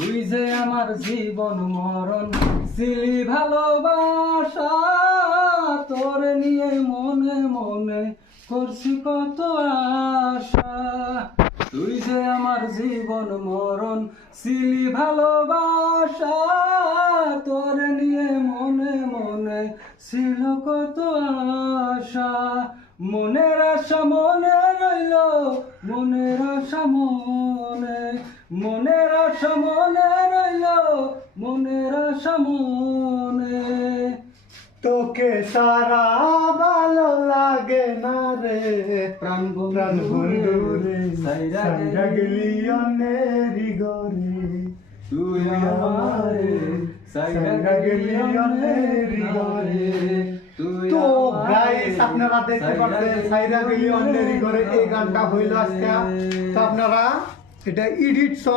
তুই যে আমার জীবন মরণ ছিলি ভালোবাসা, তোর নিয়ে মনে মনে করছি কত আশা। তুই যে আমার জীবন মরণ ছিলি ভালোবাসা, তোর নিয়ে মনে মনে ছিল কত আশা। মনের আশা মনে রইল, মনের আশা মনে, মনের আশা মনে রইল, মনের আশা মনে। তোকে সারা ভালো লাগে না রে প্রাণ বন্ধু রে, সাইরা সাইরা গেলি অন্যেরই ঘরে। তুই আমারে সাইরা গেলি অন্যেরই ঘরে। তো গাইস আপনারা দেখতে পাচ্ছেন সাইরা গেলি অন্যেরই ঘরে এই গানটা হইল আজকে। তো আপনারা এটা এডিট সং